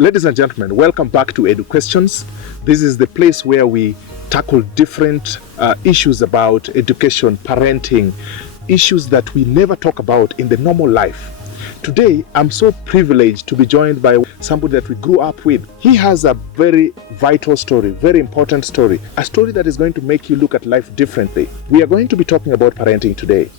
Ladies and gentlemen, welcome back to Edu Questions. This is the place where we tackle different issues about education, parenting, issues that we never talk about in the normal life. Today, I'm so privileged to be joined by somebody that we grew up with. He has a very vital story, very important story, a story that is going to make you look at life differently. We are going to be talking about parenting today.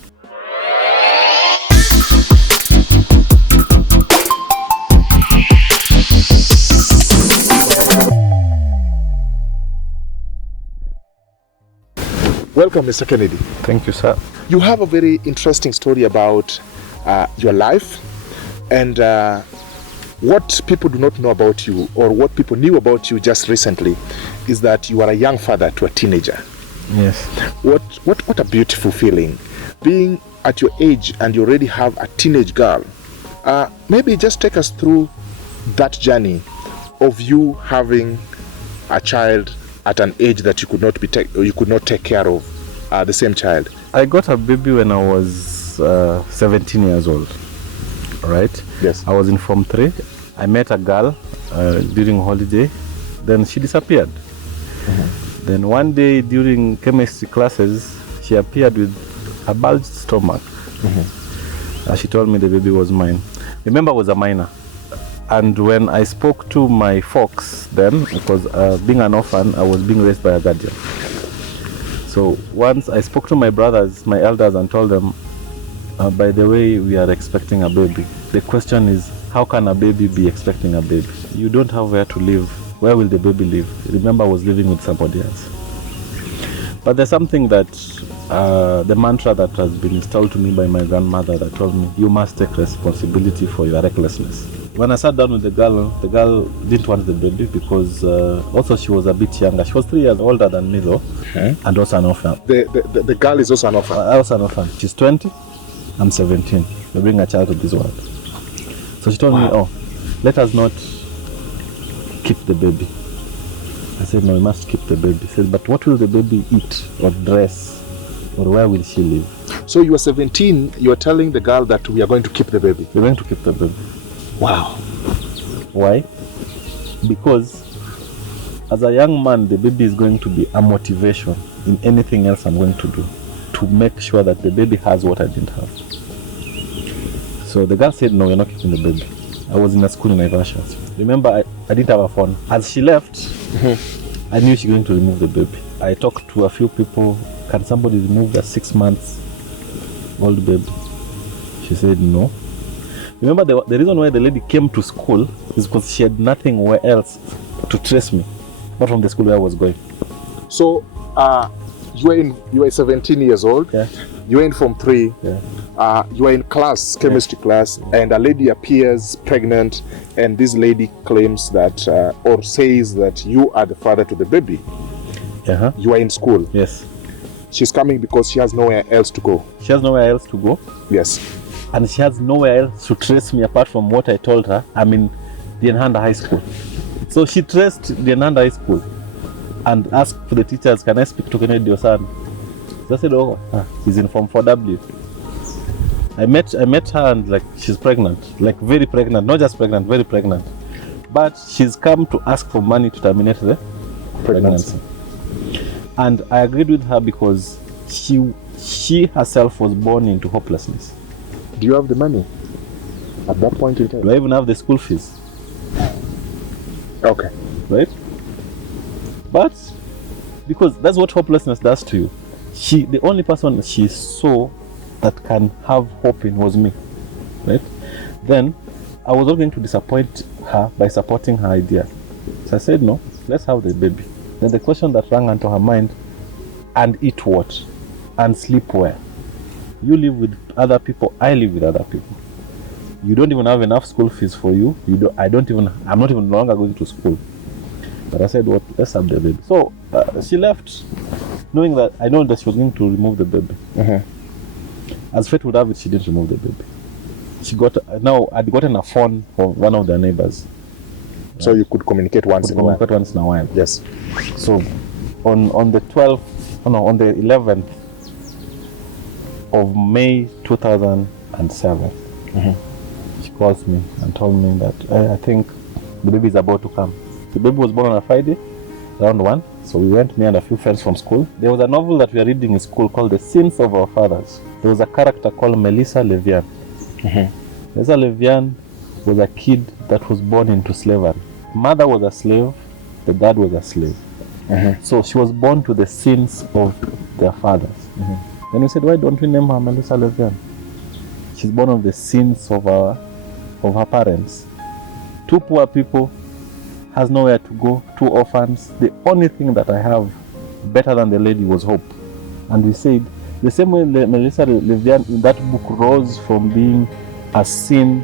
Welcome, Mr. Kennedy. Thank you, sir. You have a very interesting story about your life and what people do not know about you, or what people knew about you just recently, is that you are a young father to a teenager. Yes. What a beautiful feeling, being at your age and you already have a teenage girl. Maybe just take us through that journey of you having a child at an age that you could not take care of the same child. I got a baby when I was 17 years old. Right? Yes. I was in Form 3. I met a girl during holiday. Then she disappeared. Mm-hmm. Then one day during chemistry classes, she appeared with a bulged stomach. Mm-hmm. She told me the baby was mine. Remember, I was a minor. And when I spoke to my folks then, because being an orphan, I was being raised by a guardian. So once I spoke to my brothers, my elders, and told them, by the way, we are expecting a baby. The question is, how can a baby be expecting a baby? You don't have where to live. Where will the baby live? Remember, I was living with somebody else. But there's something that, the mantra that has been installed to me by my grandmother that told me, you must take responsibility for your recklessness. When I sat down with the girl didn't want the baby because also she was a bit younger. She was 3 years older than me though, and also an orphan. The girl is also an orphan? Also an orphan. She's 20, I'm 17. We bring a child to this world. So she told me, let us not keep the baby. I said, no, we must keep the baby. She said, but what will the baby eat or dress, or where will she live? So you are 17, you are telling the girl that we are going to keep the baby? We're going to keep the baby. Wow. Why? Because as a young man, the baby is going to be a motivation in anything else I'm going to do, to make sure that the baby has what I didn't have. So the girl said, no, you're not keeping the baby. I was in a school in Naivasha. Remember, I didn't have a phone. As she left, I knew she was going to remove the baby. I talked to a few people, can somebody remove the 6 months old baby? She said no. Remember, the reason why the lady came to school is because she had nothing where else to trace me, not from the school where I was going. So, you were 17 years old. Yeah. You were in Form 3. Yeah. You were in chemistry class, and a lady appears pregnant, and this lady claims that, or says that you are the father to the baby. Uh-huh. You are in school. Yes. She's coming because she has nowhere else to go. She has nowhere else to go. Yes. And she has nowhere else to trace me apart from what I told her. I'm in Dienhanda High School. So she traced Dienhanda High School and asked for the teachers, can I speak to Kennedy, your son? They said, he's in Form 4W. I met her and she's pregnant, very pregnant, not just pregnant, very pregnant. But she's come to ask for money to terminate the pregnancy. And I agreed with her because she herself was born into hopelessness. Do you have the money at that point in time? Do I even have the school fees? Okay. Right? But because that's what hopelessness does to you. The only person she saw that can have hope in was me. Right? Then I was not going to disappoint her by supporting her idea. So I said, no, let's have the baby. Then the question that rang into her mind, and eat what? And sleep where? You live with other people, I live with other people. You don't even have enough school fees for you. I'm not even longer going to school. But I said, let's have the baby. So she left, knowing that I know that she was going to remove the baby. Mm-hmm. As fate would have it, she didn't remove the baby. I'd gotten a phone from one of their neighbors. So you could communicate once in a while. Yes. So on the 11th of May 2007, she calls me and told me that I think the baby is about to come. The baby was born on a Friday, around 1. So we went, me and a few friends from school. There was a novel that we were reading in school called The Sins of Our Fathers. There was a character called Melissa Levian. Melissa Levian was a kid that was born into slavery. Mother was a slave, the dad was a slave. So she was born to the sins of their fathers. Then we said, why don't we name her Melissa Levian? She's born of the sins of her parents. 2 poor people, has nowhere to go, 2 orphans. The only thing that I have better than the lady was hope. And we said, the same way Melissa Levian in that book rose from being a sin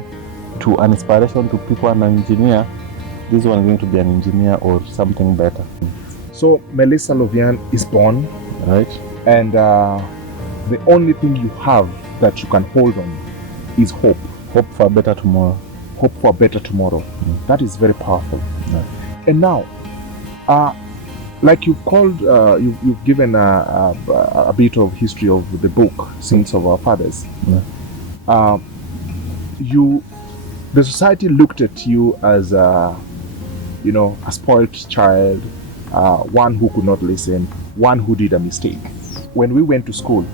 to an inspiration to people and an engineer, this one is going to be an engineer or something better. So Melissa Levian is born, right? And the only thing you have that you can hold on is hope. Hope for a better tomorrow. Hope for a better tomorrow. That is very powerful. And now, like you've called, you've given a bit of history of the book, Sins of Our Fathers. The society looked at you as a spoiled child, one who could not listen, one who did a mistake. When we went to school,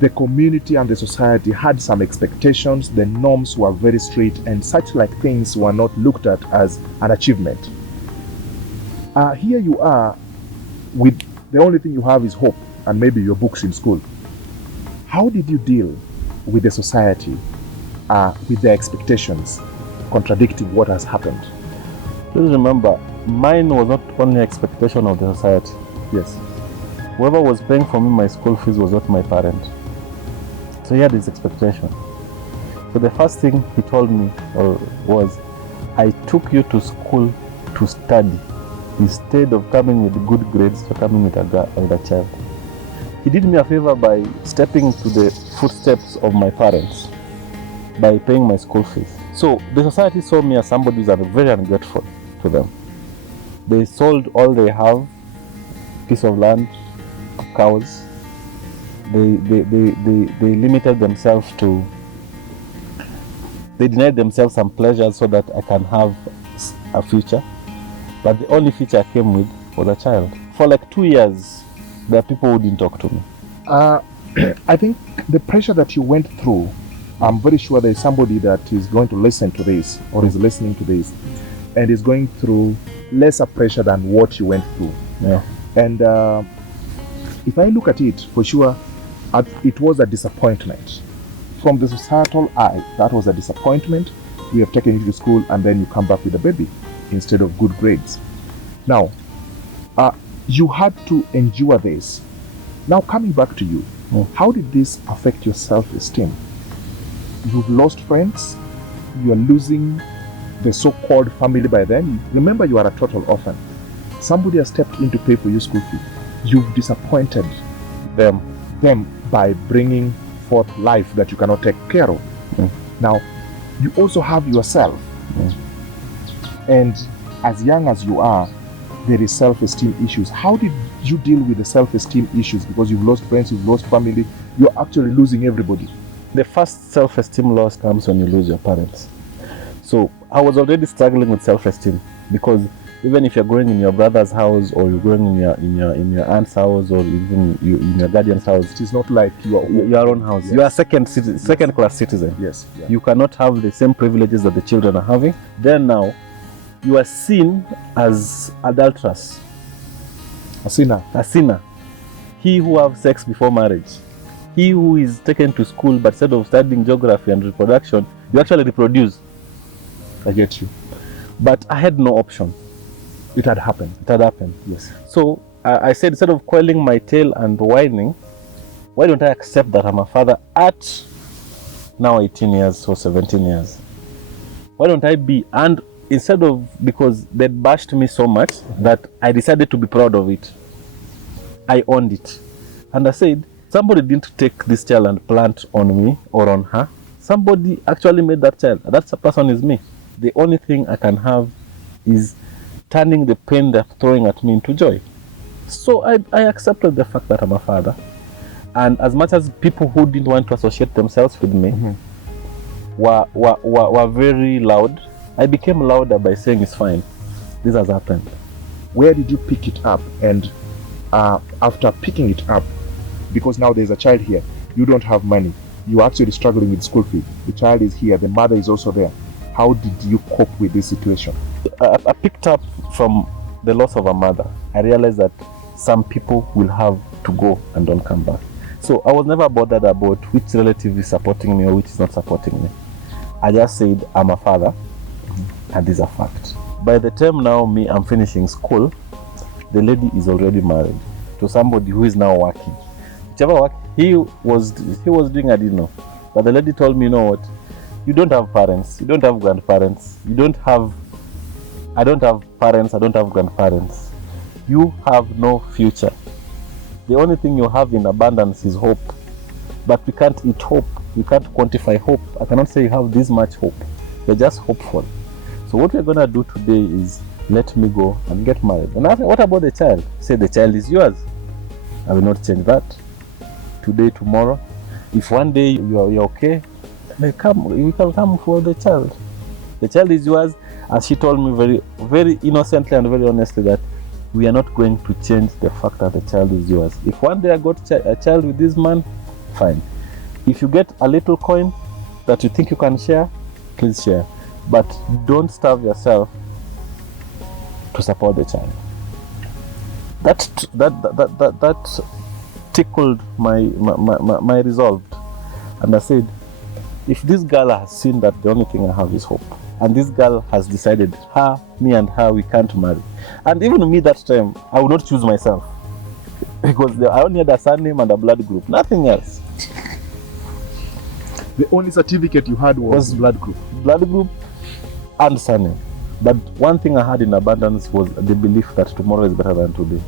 the community and the society had some expectations, the norms were very strict, and such like things were not looked at as an achievement. Here you are, with the only thing you have is hope and maybe your books in school. How did you deal with the society, with their expectations, contradicting what has happened? Please remember, mine was not only expectation of the society. Yes. Whoever was paying for me my school fees was not my parent. So he had his expectation. So the first thing he told me was, I took you to school to study. Instead of coming with good grades, you're coming with a child. He did me a favor by stepping to the footsteps of my parents, by paying my school fees. So the society saw me as somebody who's very ungrateful to them. They sold all they have, piece of land, cows. They limited themselves to, they denied themselves some pleasures so that I can have a future. But the only future I came with was a child. For like 2 years, there are people who didn't talk to me. I think the pressure that you went through, I'm very sure there is somebody that is going to listen to this or is listening to this and is going through lesser pressure than what you went through. Yeah. And if I look at it, for sure, it was a disappointment. From the societal eye, that was a disappointment. We have taken you to school and then you come back with a baby instead of good grades. Now, you had to endure this. Now coming back to you, how did this affect your self-esteem? You've lost friends, you are losing the so-called family by then. Remember, you are a total orphan. Somebody has stepped in to pay for your school fee. You've disappointed them by bringing forth life that you cannot take care of. Now, you also have yourself. And as young as you are, there is self-esteem issues. How did you deal with the self-esteem issues? Because you've lost friends, you've lost family, you're actually losing everybody. The first self-esteem loss comes when you lose your parents. So I was already struggling with self-esteem, because even if you're growing in your brother's house or you're growing in your aunt's house or even in your guardian's house, it is not like your own house. Yes. You are second class citizen. Yes. Yeah. You cannot have the same privileges that the children are having. Then now, you are seen as adulterous. A sinner. He who have sex before marriage. He who is taken to school, but instead of studying geography and reproduction, you actually reproduce. I get you. But I had no option. It had happened. Yes. So I said, instead of coiling my tail and whining, why don't I accept that I'm a father at now 18 years or 17 years? Why don't I be? And instead of, because they'd bashed me so much that I decided to be proud of it. I owned it. And I said, somebody didn't take this child and plant on me or on her. Somebody actually made that child. That person is me. The only thing I can have is turning the pain they're throwing at me into joy. So I accepted the fact that I'm a father. And as much as people who didn't want to associate themselves with me were very loud, I became louder by saying it's fine. This has happened. Where did you pick it up? And after picking it up, because now there's a child here, you don't have money, you're actually struggling with school fees, the child is here, the mother is also there. How did you cope with this situation? I picked up from the loss of a mother. I realized that some people will have to go and don't come back. So I was never bothered about which relative is supporting me or which is not supporting me. I just said I'm a father, and this is a fact. By the time now I'm finishing school, the lady is already married to somebody who is now working. Whichever work he was doing, I didn't know. But the lady told me, you know what? You don't have parents, you don't have grandparents, I don't have parents, I don't have grandparents. You have no future. The only thing you have in abundance is hope. But we can't eat hope. We can't quantify hope. I cannot say you have this much hope. You're just hopeful. So what we're going to do today is let me go and get married. And after, what about the child? Say the child is yours. I will not change that. Today, tomorrow. If one day you're okay, you can come for the child. The child is yours. As she told me very, very innocently and very honestly that we are not going to change the fact that the child is yours. If one day I got a child with this man, fine. If you get a little coin that you think you can share, please share. But don't starve yourself to support the child. That tickled my resolve. And I said, if this girl has seen that the only thing I have is hope, and this girl has decided me and her, we can't marry. And even me that time, I would not choose myself. Because I only had a surname and a blood group, nothing else. The only certificate you had was blood group. Blood group and surname. But one thing I had in abundance was the belief that tomorrow is better than today.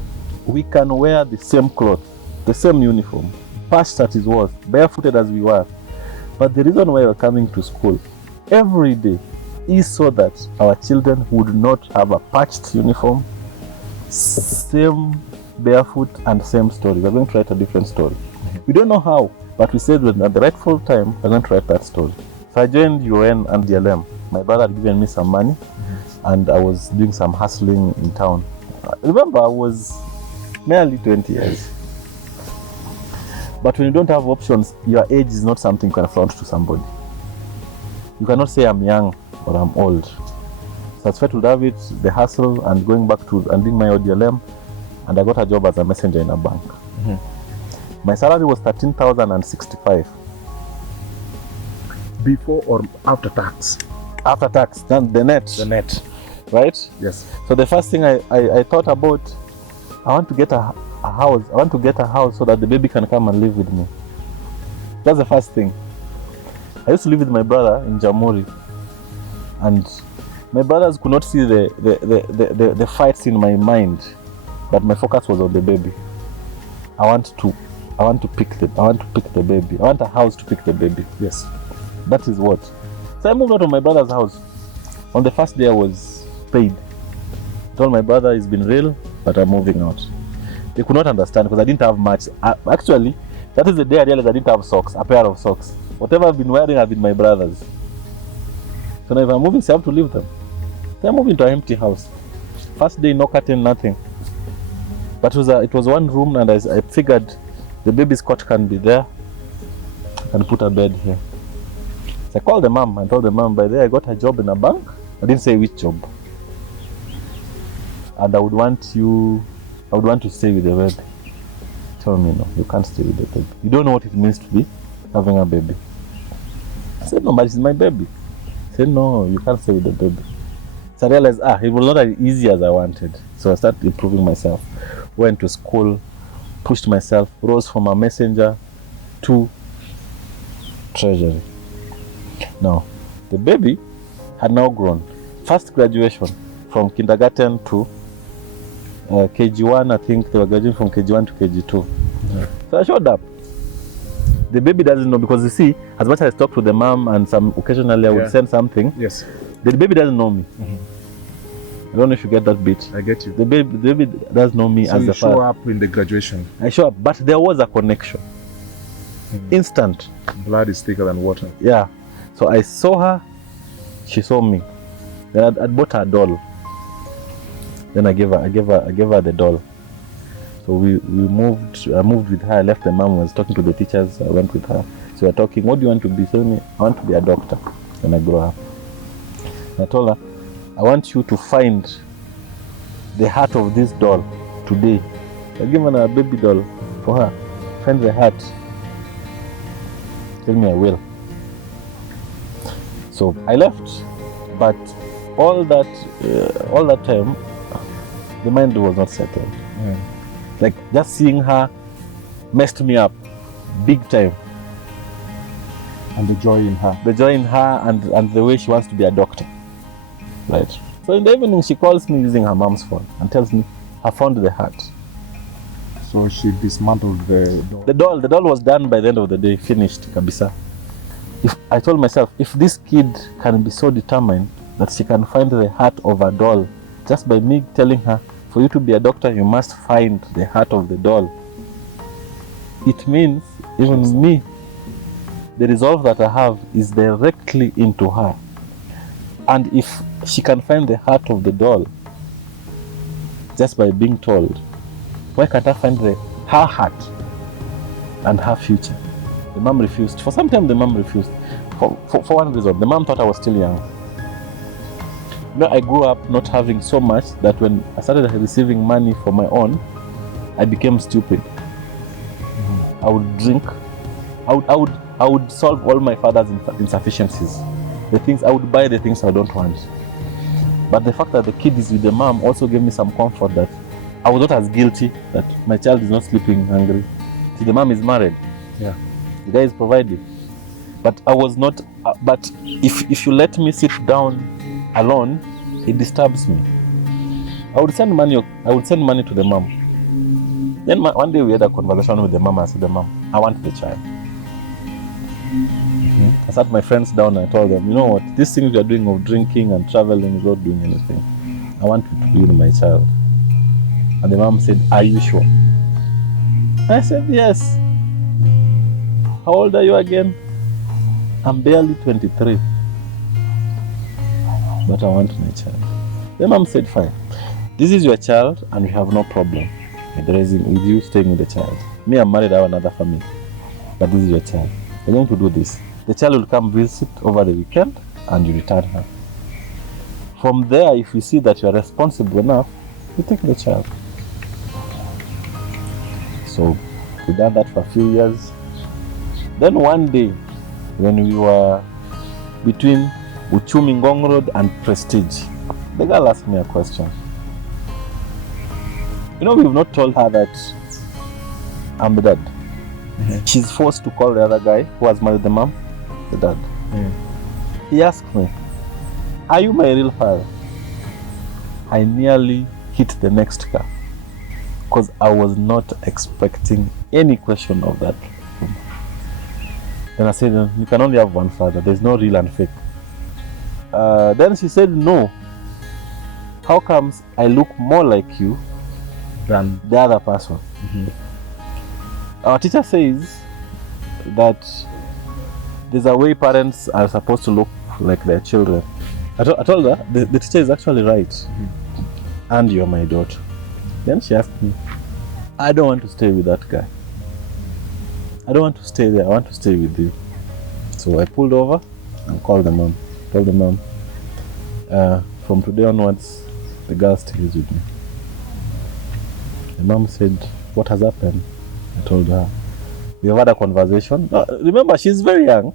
We can wear the same clothes, the same uniform, patched as it was, barefooted as we were. But the reason why we're coming to school every day is so that our children would not have a patched uniform, same barefoot and same story. We're going to write a different story. We don't know how, but we said that at the rightful time, we're going to write that story. So I joined UN and DLM. My brother had given me some money, and I was doing some hustling in town. Remember, I was nearly 20 years. But when you don't have options, your age is not something you can flaunt to somebody. You cannot say I'm young or I'm old. So I tried to have it, the hustle, and going back to and doing my ODLM, and I got a job as a messenger in a bank. My salary was 13,065. Before or after tax? After tax, then the net. The net. Right? Yes. So the first thing I thought about, I want to get a house. I want to get a house so that the baby can come and live with me. That's the first thing. I used to live with my brother in Jamhuri, and my brothers could not see the fights in my mind, but my focus was on the baby. I want to pick the baby. I want a house to pick the baby. Yes. That is what. So I moved out of my brother's house. On the first day I was paid. I told my brother it's been real, but I'm moving out. They could not understand because I didn't have much. Actually, that is the day I realized I didn't have socks, a pair of socks. Whatever I've been wearing have been my brother's. So now if I'm moving, so I have to leave them. So I moved into an empty house. First day, no curtain, nothing. But it was one room, and I figured the baby's cot can be there. I can put a bed here. So I called the mom and told the mom, by the way, I got a job in a bank. I didn't say which job. And I would want to stay with the baby. Tell me, no, you can't stay with the baby. You don't know what it means to be having a baby. I said, no, but it's my baby. I said, no, you can't stay with the baby. So I realized, it was not as easy as I wanted. So I started improving myself. Went to school, pushed myself, rose from a messenger to treasury. Now, the baby had now grown. First graduation from kindergarten to KG1, I think they were graduating from KG1 to KG2. Yeah. So I showed up. The baby doesn't know, because you see, as much as I talk to the mom and occasionally I would send something, yes, the baby doesn't know me. I don't know if you get that bit. I get you. The baby does know me as the father. So you show up in the graduation. I show up, but there was a connection. Instant. Blood is thicker than water. Yeah. So I saw her, she saw me. Then I'd bought her a doll. Then I gave her the doll. So we moved. I moved with her. I left the mom. Was talking to the teachers. I went with her. So we were talking. What do you want to be? So I want to be a doctor when I grow up. And I told her, I want you to find the heart of this doll today. I've given her a baby doll for her. Find the heart. Tell me I will. So I left, but all that time, the mind was not settled. Like just seeing her messed me up, big time. And the joy in her. The joy in her and the way she wants to be a doctor, right? So in the evening, she calls me using her mom's phone and tells me, I found the heart. So she dismantled the doll. The doll was done by the end of the day, finished, kabisa. I told myself, if this kid can be so determined that she can find the heart of a doll, just by me telling her, for you to be a doctor, you must find the heart of the doll. It means, even me, the resolve that I have is directly into her. And if she can find the heart of the doll, just by being told, why can't I find her heart and her future? The mom refused. For some time, the mom refused. For one reason, the mom thought I was still young. I grew up not having so much that when I started receiving money for my own, I became stupid. I would drink. I would solve all my father's insufficiencies. The things I would buy, the things I don't want. But the fact that the kid is with the mom also gave me some comfort that I was not as guilty, that my child is not sleeping hungry. See, the mom is married. Yeah. The guy is providing. But I was not. But if you let me sit down alone, it disturbs me. I would send money to the mom. Then one day we had a conversation with the mom. I said, the mom, I want the child. I sat my friends down and I told them, you know what, these things we are doing of drinking and traveling is not doing anything. I want you to be with my child. And the mom said, are you sure? I said, yes. How old are you again? I'm barely 23. But I want my child. The mom said, fine. This is your child and we have no problem with you staying with the child. Me, I'm married, I have another family. But this is your child. We're going to do this. The child will come visit over the weekend and you return her. From there, if you see that you are responsible enough, you take the child. So we done that for a few years. Then one day, when we were between Uchumi Ngong Road and Prestige, the girl asked me a question. We've not told her that I'm the dad. She's forced to call the other guy who has married the mom, the dad. He asked me, are you my real father? I nearly hit the next car because I was not expecting any question of that. Then I said, you can only have one father. There's no real and fake. Then she said, no. How comes I look more like you than the other person? Our teacher says that there's a way parents are supposed to look like their children. I told her, the teacher is actually right. And you're my daughter. Then she asked me, I don't want to stay with that guy. I don't want to stay there. I want to stay with you. So I pulled over and called the mom. Told the mom, from today onwards, the girl stays with me. The mom said, what has happened? I told her, we have had a conversation. Remember, she's very young.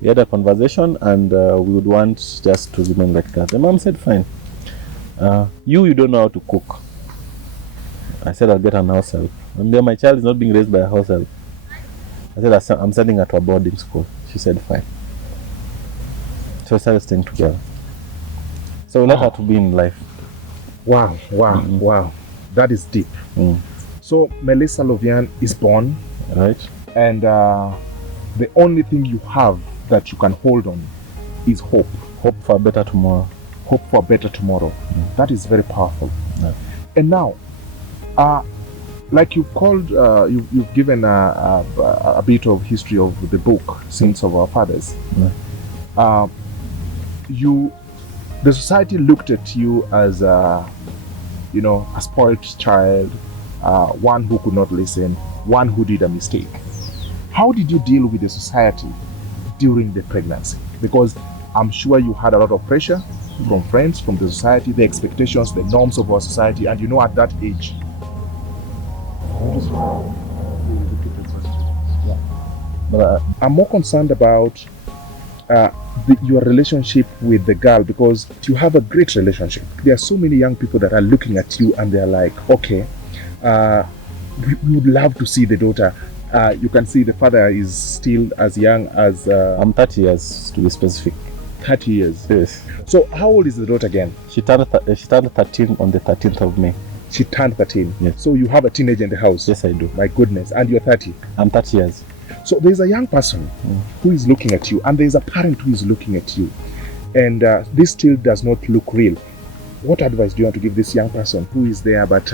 We had a conversation and we would want just to remain like that. The mom said, fine. You don't know how to cook. I said, I'll get an house help. And my child is not being raised by a house help. I said, I'm sending her to a boarding school. She said, fine. So we started staying together. So we let her to be in life. Wow. That is deep. So Melissa Lovian is born. Right. And the only thing you have that you can hold on is hope. Hope for a better tomorrow. Hope for a better tomorrow. That is very powerful. Yeah. And now, like you've called, you've given a bit of history of the book, Sins of Our Fathers. Yeah. the society looked at you as a spoiled child, one who could not listen, one who did a mistake. How did you deal with the society during the pregnancy? Because I'm sure you had a lot of pressure from friends, from the society, the expectations, the norms of our society, and at that age. But I'm more concerned about your relationship with the girl, because you have a great relationship. There are so many young people that are looking at you and they're like, okay, we would love to see the daughter. You can see the father is still as young as... I'm 30 years to be specific. 30 years? Yes. So how old is the daughter again? She turned 13 on the 13th of May. She turned 13? Yes. So you have a teenager in the house? Yes, I do. My goodness. And you're 30? I'm 30 years. So there's a young person who is looking at you, and there's a parent who is looking at you, and this still does not look real. What advice do you want to give this young person who is there, but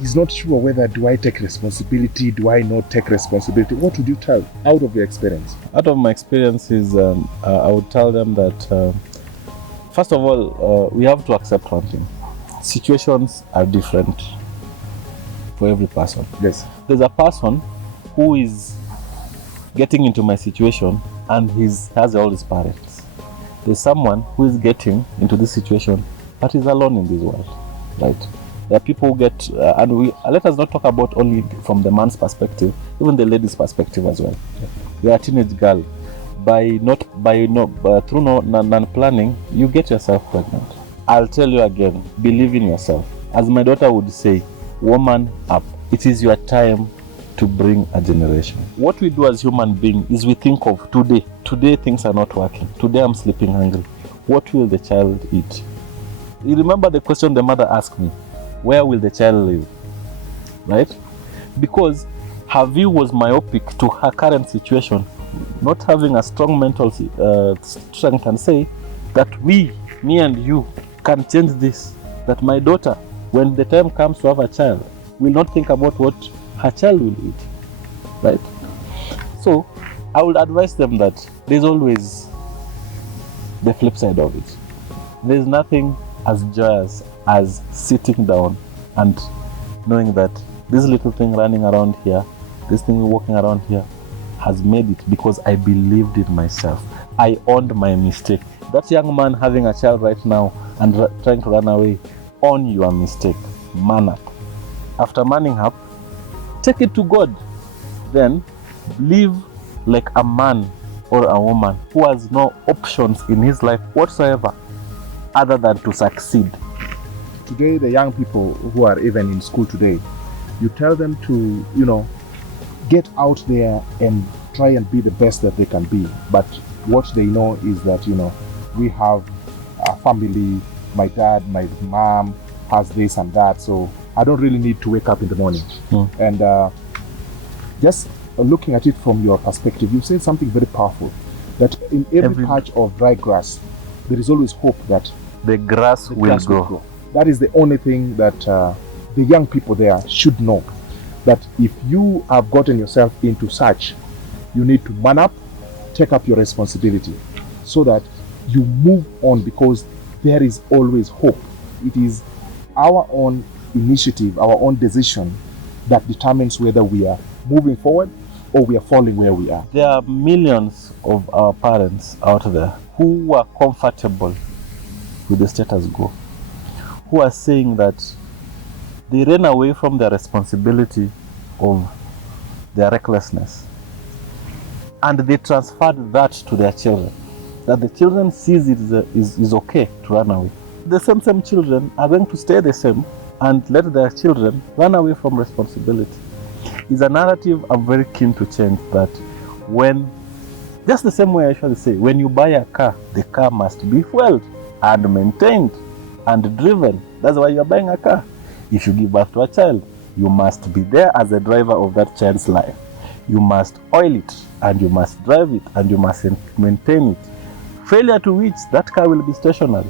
he's not sure whether do I take responsibility, do I not take responsibility? What would you tell out of your experience? Out of my experience is I would tell them that first of all, we have to accept one thing. Situations are different for every person. Yes. There's a person who is getting into my situation and has all his parents. There's someone who is getting into this situation but is alone in this world, right? There are people who get, let us not talk about only from the man's perspective, even the lady's perspective as well. You are a teenage girl, through non-planning, you get yourself pregnant. I'll tell you again, believe in yourself. As my daughter would say, woman up. It is your time to bring a generation. What we do as human beings is we think of today. Today things are not working. Today I'm sleeping hungry. What will the child eat? You remember the question the mother asked me, where will the child live? Right? Because her view was myopic to her current situation, not having a strong mental strength and say that me and you can change this. That my daughter, when the time comes to have a child, will not think about what her child will eat, right? So I would advise them that there's always the flip side of it. There's nothing as joyous as sitting down and knowing that this little thing running around here, this thing walking around here has made it because I believed in myself. I owned my mistake. That young man having a child right now and trying to run away, own your mistake. Man up. After manning up, take it to God. Then live like a man or a woman who has no options in his life whatsoever other than to succeed. Today, the young people who are even in school today, you tell them to, get out there and try and be the best that they can be. But what they know is that, we have a family, my dad, my mom has this and that, so I don't really need to wake up in the morning. And just looking at it from your perspective, you said something very powerful, that in every patch of dry grass, there is always hope that the grass will grow. That is the only thing that the young people there should know, that if you have gotten yourself into such, you need to man up, take up your responsibility, so that you move on, because there is always hope. It is our own initiative, our own decision that determines whether we are moving forward or we are falling where we are. There are millions of our parents out there who are comfortable with the status quo, who are saying that they ran away from their responsibility of their recklessness, and they transferred that to their children, that the children sees it is okay to run away. The same children are going to stay the same and let their children run away from responsibility. It's a narrative I'm very keen to change, that when, just the same way I usually say, when you buy a car, the car must be fueled and maintained and driven. That's why you're buying a car. If you give birth to a child, you must be there as a driver of that child's life. You must oil it, and you must drive it, and you must maintain it. Failure to which, that car will be stationary.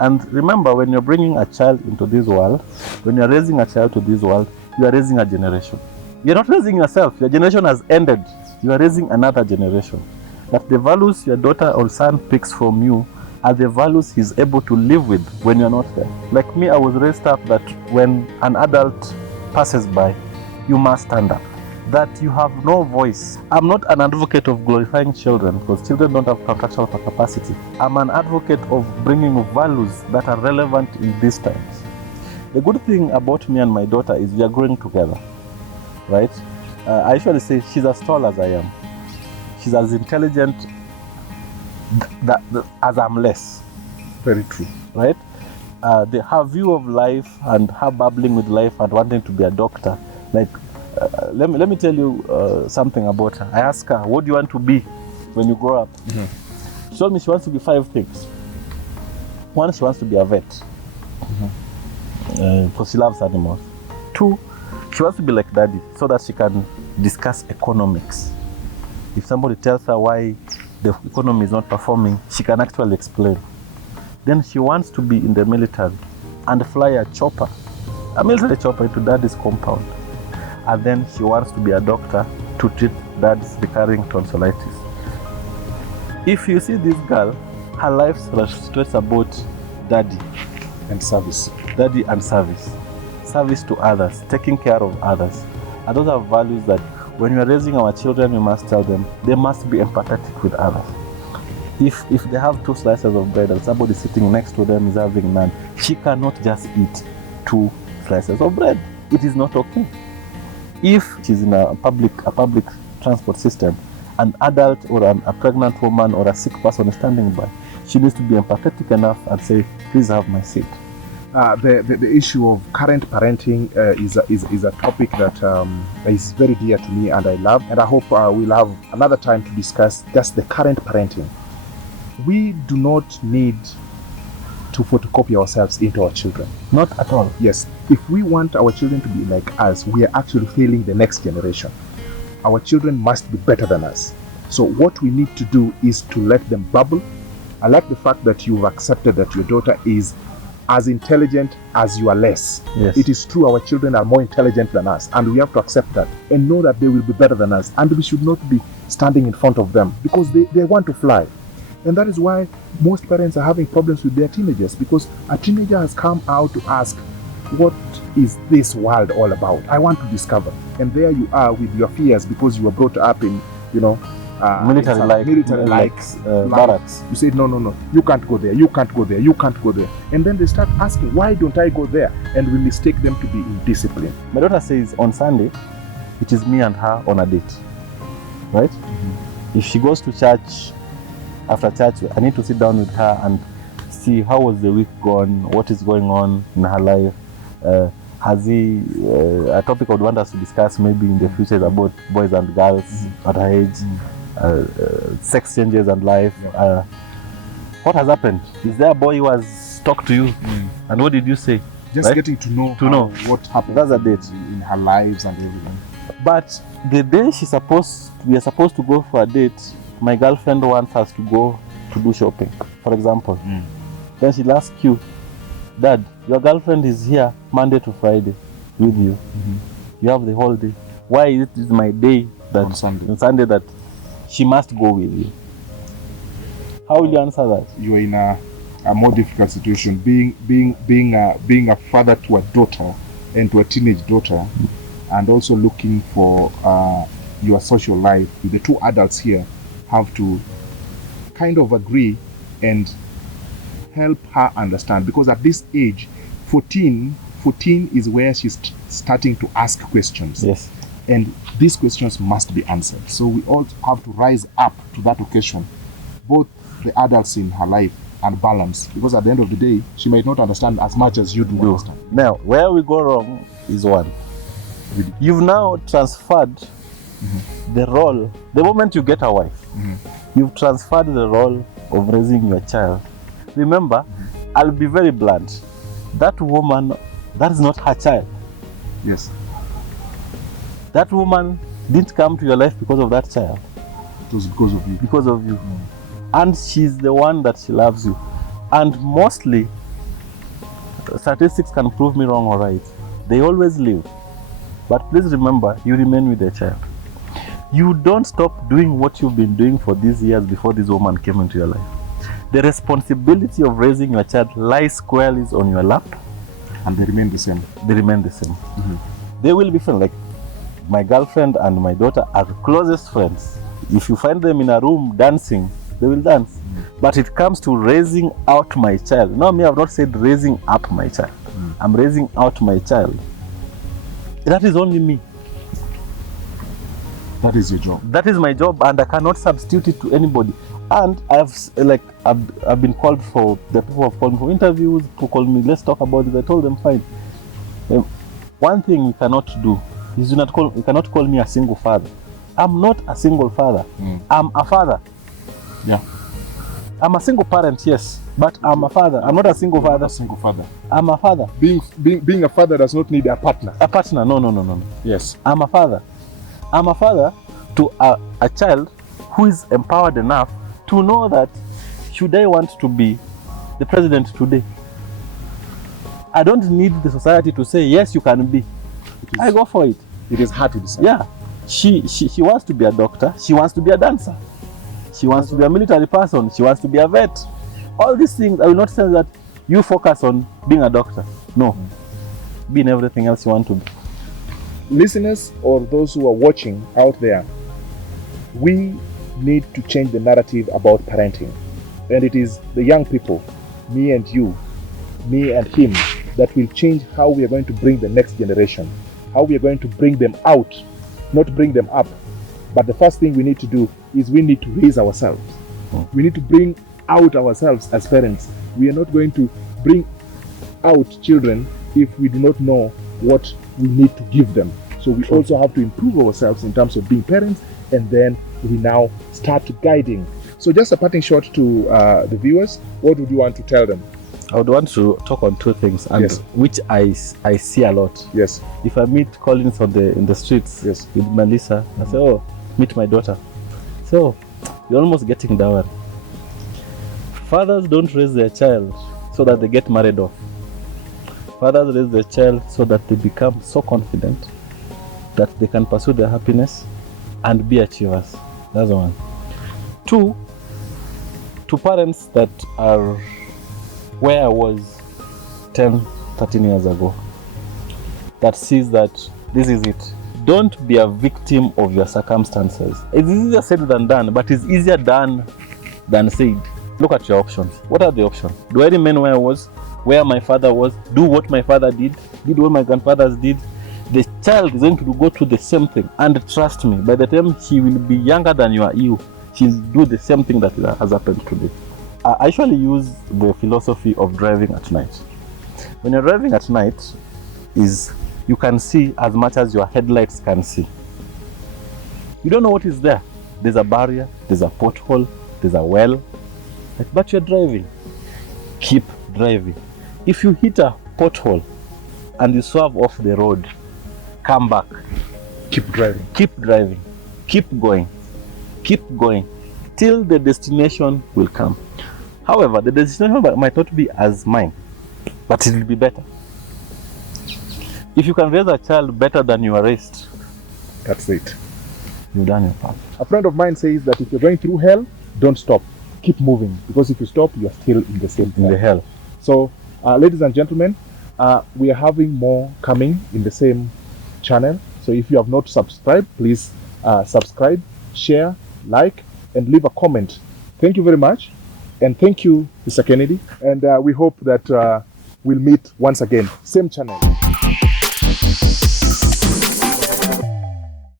And remember, when you're bringing a child into this world, when you're raising a child to this world, you are raising a generation. You're not raising yourself. Your generation has ended. You are raising another generation. That the values your daughter or son picks from you are the values he's able to live with when you're not there. Like me, I was raised up that when an adult passes by, you must stand up. That you have no voice. I'm not an advocate of glorifying children because children don't have contractual capacity. I'm an advocate of bringing values that are relevant in these times. The good thing about me and my daughter is we are growing together, right? I usually say she's as tall as I am. She's as intelligent as I'm less. Very true. Right? Her view of life and her babbling with life and wanting to be a doctor, like, let me tell you something about her. I asked her, what do you want to be when you grow up? She told me she wants to be 5 things. 1, she wants to be a vet because she loves animals. 2, she wants to be like daddy so that she can discuss economics. If somebody tells her why the economy is not performing, she can actually explain. Then she wants to be in the military and fly a chopper, a military chopper, into daddy's compound. And then she wants to be a doctor to treat dad's recurring tonsillitis. If you see this girl, her life stress about daddy and service. Daddy and service. Service to others, taking care of others. And those are values that when you're raising our children, we must tell them they must be empathetic with others. If they have 2 slices of bread and somebody sitting next to them is having none, she cannot just eat 2 slices of bread. It is not okay. If she's in a public transport system, an adult or a pregnant woman or a sick person is standing by, she needs to be empathetic enough and say, please have my seat. The issue of current parenting is a topic that is very dear to me and I love, and I hope we'll have another time to discuss just the current parenting. We do not need to photocopy ourselves into our children. Not at all. Yes, if we want our children to be like us, we are actually failing the next generation. Our children must be better than us. So what we need to do is to let them bubble. I like the fact that you've accepted that your daughter is as intelligent as you are less. Yes. It is true, our children are more intelligent than us, and we have to accept that and know that they will be better than us, and we should not be standing in front of them because they want to fly. And that is why most parents are having problems with their teenagers, because a teenager has come out to ask, what is this world all about? I want to discover. And there you are with your fears because you were brought up in, military barracks. You say, no, you can't go there, you can't go there, you can't go there. And then they start asking, why don't I go there? And we mistake them to be indisciplined. My daughter says on Sunday, it is me and her on a date, right? If she goes to church, after church, I need to sit down with her and see how was the week gone, what is going on in her life. Has a topic I would want us to discuss maybe in the future is about boys and girls at her age, sex changes and life. What has happened? Is there a boy who has talked to you? And what did you say? Just right? Getting to know what happened. That's a date in her lives and everything. But the day we are supposed to go for a date, my girlfriend wants us to go to do shopping, for example. Then she'll ask you, Dad, your girlfriend is here Monday to Friday with you. You have the whole day. Why is it my day that on Sunday that she must go with you? How will you answer that? You are in a more difficult situation. Being a father to a daughter and to a teenage daughter, and also looking for your social life. The 2 adults here have to kind of agree and help her understand, because at this age, 14 is where she's starting to ask questions. Yes. And these questions must be answered. So we all have to rise up to that occasion, both the adults in her life and balance, because at the end of the day, she might not understand as much as you do understand. Now, where we go wrong is one. You've now transferred the role. The moment you get a wife, you've transferred the role of raising your child. Remember, I'll be very blunt. That woman, that is not her child. Yes. That woman didn't come to your life because of that child. It was because of you. Because of you. And she's the one that she loves you. And mostly, statistics can prove me wrong or right. They always live. But please remember, you remain with the child. You don't stop doing what you've been doing for these years before this woman came into your life. the responsibility of raising your child lies squarely on your lap. And they remain the same. They remain the same. They will be friends. Like my girlfriend and my daughter are closest friends. If you find them in a room dancing, they will dance. But it comes to raising out my child. No, me, I've not said raising up my child. I'm raising out my child. That is only me. That is your job. That is my job, and I cannot substitute it to anybody. And I've been called for, the people have called me for interviews, who called me, let's talk about it. I told them, fine. One thing you cannot do is you cannot call me a single father. I'm not a single father. I'm a father. Yeah. I'm a single parent, yes, but I'm a father. I'm not a single father. A single father. I'm a father. Being a father does not need a partner. A partner? No. Yes. I'm a father. I'm a father to a child who is empowered enough to know that should I want to be the president today, I don't need the society to say yes, you can be. I go for it. It is hard to decide. Yeah. She wants to be a doctor. She wants to be a dancer. She wants to be a military person. She wants to be a vet. All these things, I will not say that you focus on being a doctor. No. Being everything else you want to be. Listeners or those who are watching out there, we need to change the narrative about parenting. And it is the young people, me and you, me and him, that will change how we are going to bring the next generation, how we are going to bring them out, not bring them up. But the first thing we need to do is we need to raise ourselves. We need to bring out ourselves as parents. We are not going to bring out children if we do not know what we need to give them. So we also have to improve ourselves in terms of being parents, and then we now start guiding. So just a parting shot to the viewers, what would you want to tell them? I would want to talk on two things, and Yes. which I see a lot. Yes. If I meet Collins in the streets Yes. with Melissa, I say, oh, meet my daughter. So you're almost getting dowry. Fathers don't raise their child so that they get married off. Fathers raise their child so that they become so confident that they can pursue their happiness and be achievers. That's one. Two, to parents that are where I was 10, 13 years ago, that sees that this is it. Don't be a victim of your circumstances. It's easier said than done, but it's easier done than said. Look at your options. What are the options? Do I remain where I was, where my father was, do what my father did what my grandfathers did? The child is going to go through the same thing. And trust me, by the time he will be younger than you, she'll do the same thing that has happened today. I actually use the philosophy of driving at night. When you're driving at night, you can see as much as your headlights can see. You don't know what is there. There's a barrier, there's a pothole, there's a well, but you're driving. Keep driving. If you hit a pothole and you swerve off the road, come back. Keep driving. Keep driving. Keep going. Keep going till the destination will come. However, the destination might not be as mine, but it will be better. If you can raise a child better than you are raised, That's it. you've done your part. A friend of mine says that if you're going through hell, don't stop. Keep moving, because if you stop, you're still in the same In the hell. So, ladies and gentlemen, we are having more coming in the same channel. So if you have not subscribed, please subscribe, share, like, and leave a comment. Thank you very much. And thank you, Mr. Kennedy. And we hope that we'll meet once again. Same channel.